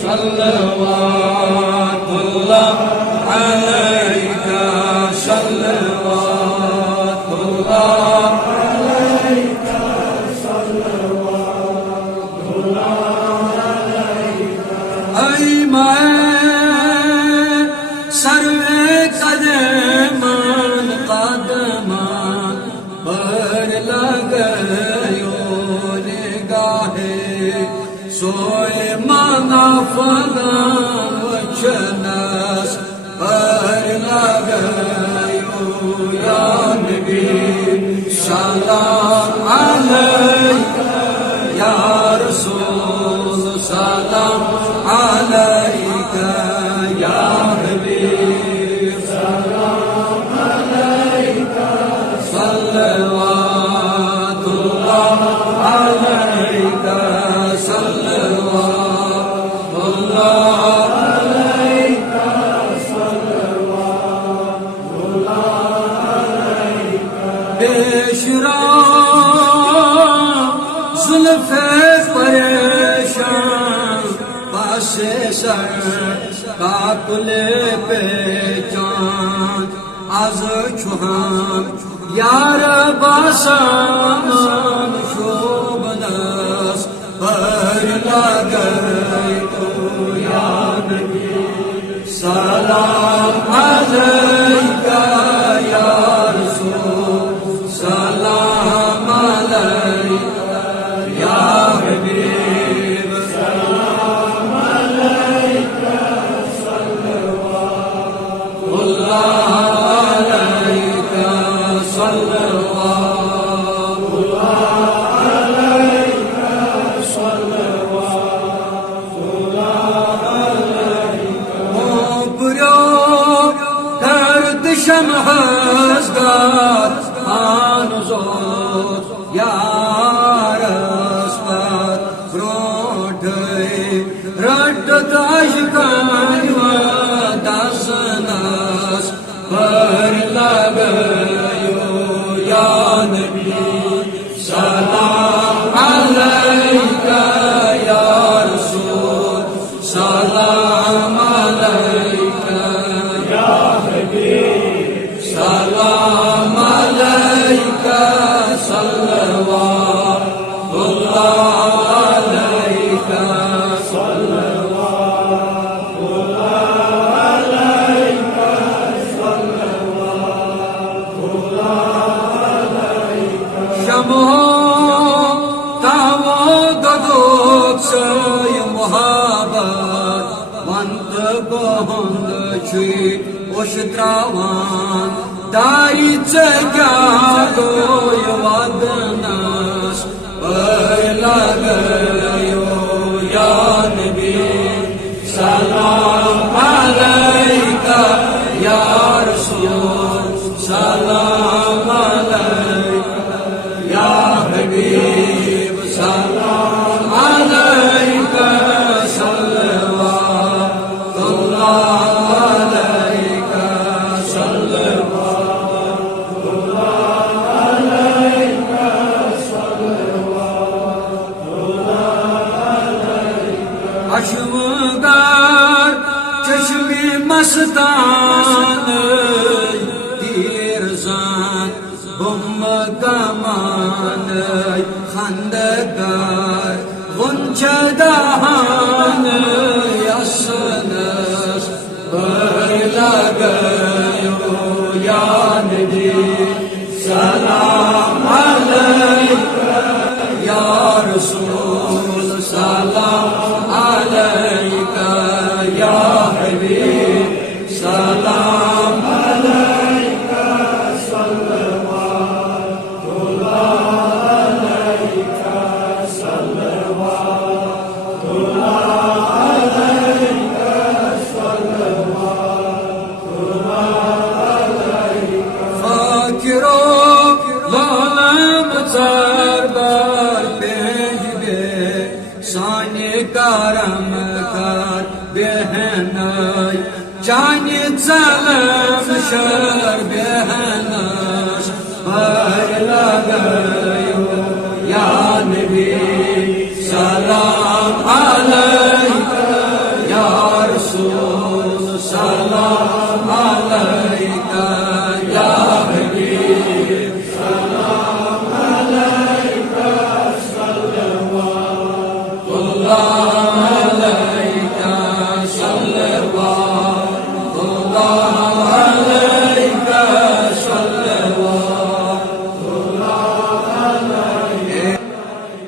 सल्लल्लाहुल्लाह अलैका सल्लल्लाहुल्लाह अलैका सल्लल्लाहुल्लाह अलैका। ऐ मैं सर्वे कदमान कदमान पर लगयो निगाहे सोए माना फना वचनस पर लगयो या नबी सलाम अलैका या रसूल सलाम अलैका या हबीब सलाम अलैका सल्लल्लाहुल्लाह अलैका सल्लल्लाहुल्लाह अलैका सल्लल्लाहुल्लाह अलैका। बेशरा जुल्फ़े परेशान पासे सर काकुले पहचान आज छुहान यार बासान शोभनस पर लगय तो या नबी सलाम अलैका या रसूल सलाम अलैका या हबीब सलाम अलैका सल्लल्लाहुल्लाह अलैका सल्लल्लाहुल्लाह अलैका सल्लल्लाहुल्लाह अलैका। ओ बुरो दर्द शमहज़दार आनज़ोत यारस्तात ब्रोढ़े रड्डत अशकान व दासनास पर लगयो या नबी सलाम अलैका या रसूल सलाम अलैका या हबीब सलाम अलैका सल्लल्लाहुल्लाह अलैका सल्लल्लाहुल्लाह अलैका सल्लल्लाहुल्लाह अलैका। शमो तावो गदोक सय मुहाबत वंत बहंद छी ओश त्रावान दारी चगा गोय वदनस पर लगयो या नबी सलाम अलैका या रसूल सलाम अलैका या हबीब सलाम अलैका सल्लल्लाहुल्लाह अलैका सल्लल्लाहुल्लाह अलैका सल्लल्लाहुल्लाह अलैका। अश्वगार चश्मे मस्तान तीरजान बुम कमान खंदकार गुंचदान यसनस पर लगयो या नबी सलाम अलैका या रसूल सलाम अलैका या हबीब सलाम अलैका सल्लल्लाहुल्लाह अलैका सल्लल्लाहुल्लाह अलैका सल्लल्लाहुल्लाह अलैका। फाकिरो लालम सरदार पेशवे साने करम कर बेहनाय चाने चलम शर बेहनाश पर लगय